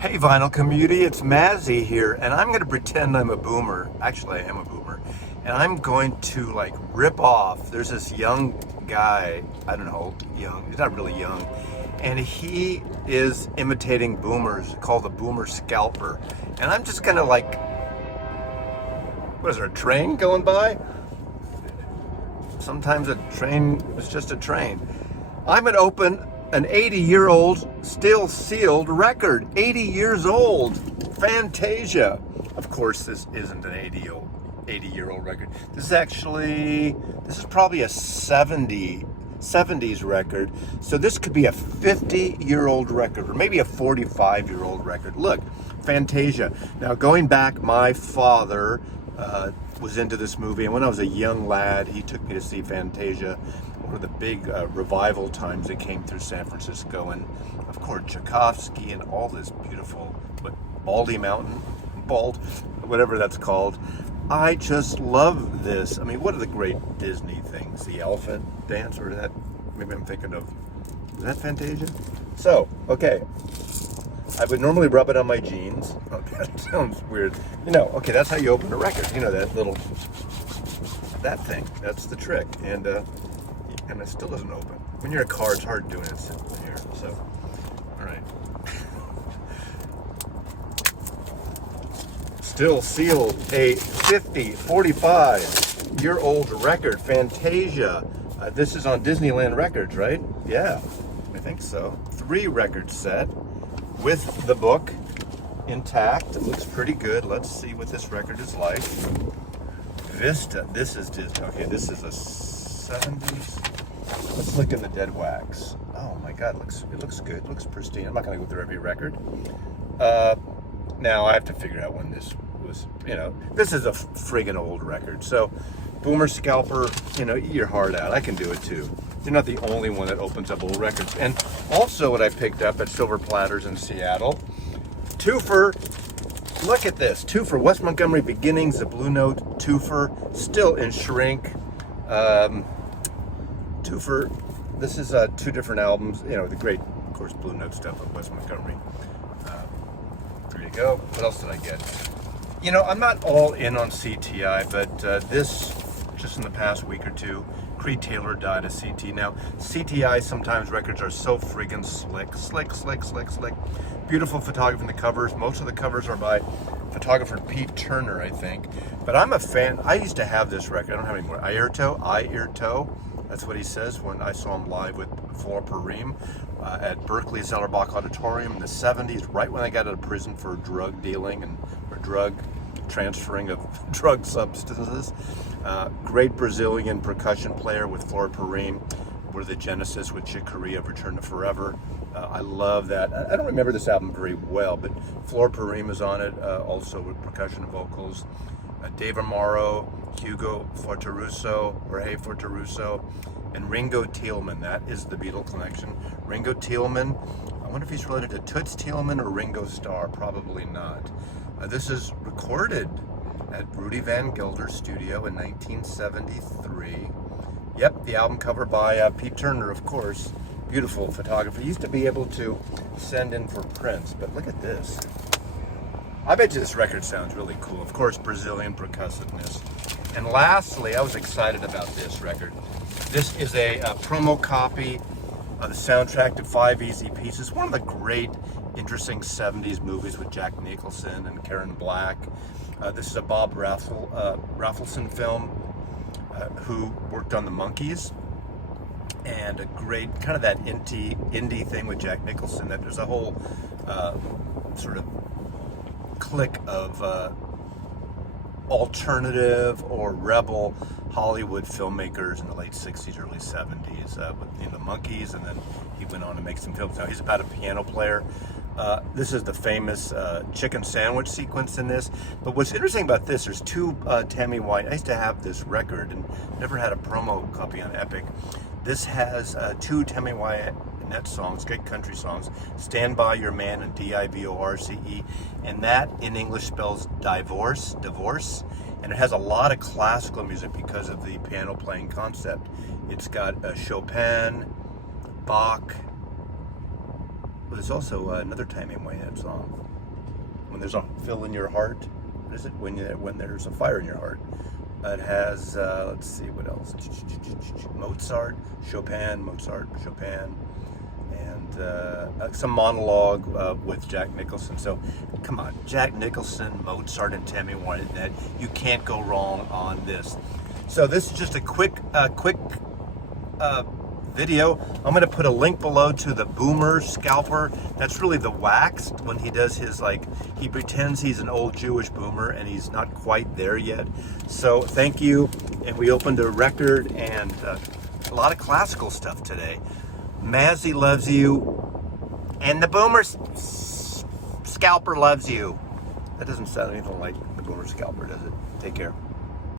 Hey vinyl community, it's Mazzy here, and I'm going to pretend I'm a boomer. Actually, I am a boomer. And I'm going to rip off. There's this young guy, I don't know, young, he's not really young, and he is imitating boomers called the Boomer Scalper. And I'm just going to what is there, a train going by? Sometimes a train is just a train. I'm going to open an 80-year-old still sealed record. 80 years old. Fantasia. Of course, this isn't an 80-year-old record. This is probably a 70s record. So this could be a 50-year-old record or maybe a 45-year-old record. Look, Fantasia. Now, going back, my father was into this movie, and when I was a young lad, he took me to see Fantasia, one of the big revival times that came through San Francisco, and of course Tchaikovsky and all this beautiful, Baldy Mountain, whatever that's called. I just love this. I mean, what are the great Disney things? The Elephant Dance, or that? Maybe I'm thinking of. Is that Fantasia? So, okay. I would normally rub it on my jeans. Okay, that sounds weird. Okay, that's how you open a record. That little, that thing. That's the trick. And it still doesn't open. When you're in a car, it's hard doing it sitting here. So, all right. Still sealed, a 45-year-old record, Fantasia. This is on Disneyland Records, right? Yeah, I think so. 3 record set with the book intact. It looks pretty good. Let's see what this record is like. Vista. This is Disney. Okay, this is a 70s. Let's look in the dead wax. Oh my God, it looks good. It looks pristine. I'm not going to go through every record. Now I have to figure out when this was. This is a friggin' old record. So, Boomer Scalper, eat your heart out. I can do it too. You're not the only one that opens up old records. And also, what I picked up at Silver Platters in Seattle, twofer. Look at this, twofer. Wes Montgomery Beginnings, the Blue Note twofer, still in shrink. Twofer. This is 2 different albums. The great, of course, Blue Note stuff of Wes Montgomery. There you go. What else did I get? I'm not all in on CTI, but this, just in the past week or two, Creed Taylor died of CT. Now, CTI, sometimes records are so friggin' slick. Beautiful photography in the covers. Most of the covers are by photographer Pete Turner, I think. But I'm a fan. I used to have this record. I don't have any more. Airto. That's what he says when I saw him live with Flor Purim at Berkeley Zellerbach Auditorium in the 70s, right when I got out of prison for drug dealing or drug transferring of drug substances. Great Brazilian percussion player with Flor Purim. Were the genesis with Chick Corea of Return to Forever. I love that. I don't remember this album very well, but Flor Purim is on it, also with percussion and vocals. Dave Amaro, Hugo Fortarusso, Jorge Fortarusso, and Ringo Tielman. That is the Beatle connection. Ringo Tielman, I wonder if he's related to Toots Tielman or Ringo Starr. Probably not. This is recorded at Rudy Van Gelder's studio in 1973. Yep, the album cover by Pete Turner, of course. Beautiful photography. He used to be able to send in for prints, but look at this. I bet you this record sounds really cool. Of course, Brazilian percussiveness. And lastly, I was excited about this record. This is a promo copy of the soundtrack to 5 Easy Pieces, one of the great, interesting 70s movies with Jack Nicholson and Karen Black. This is a Bob Rafelson film, who worked on the Monkees, and a great kind of that indie thing with Jack Nicholson. That there's a whole sort of clique of alternative or rebel Hollywood filmmakers in the late 60s, early 70s with the Monkees, and then he went on to make some films. Now he's about a piano player. This is the famous chicken sandwich sequence in this. But what's interesting about this, there's 2 Tammy Wynette. I used to have this record and never had a promo copy on Epic. This has 2 Tammy Wynette songs, great country songs, Stand By Your Man and Divorce. And that in English spells divorce. And it has a lot of classical music because of the piano playing concept. It's got Chopin, Bach, there's also another Tammy Wynette song. When there's a fill in your heart. What is it? When there's a fire in your heart. It has, let's see, what else? Mozart, Chopin, and some monologue with Jack Nicholson. So, come on, Jack Nicholson, Mozart, and Tammy Wynette. You can't go wrong on this. So this is just a quick video. I'm going to put a link below to the Boomer scalper. That's really the waxed, when he does his, like, he pretends he's an old Jewish boomer and he's not quite there yet. So thank you. And we opened a record and a lot of classical stuff today. Mazzy loves you and the Boomer scalper loves you. That doesn't sound anything like the Boomer scalper, does it? Take care.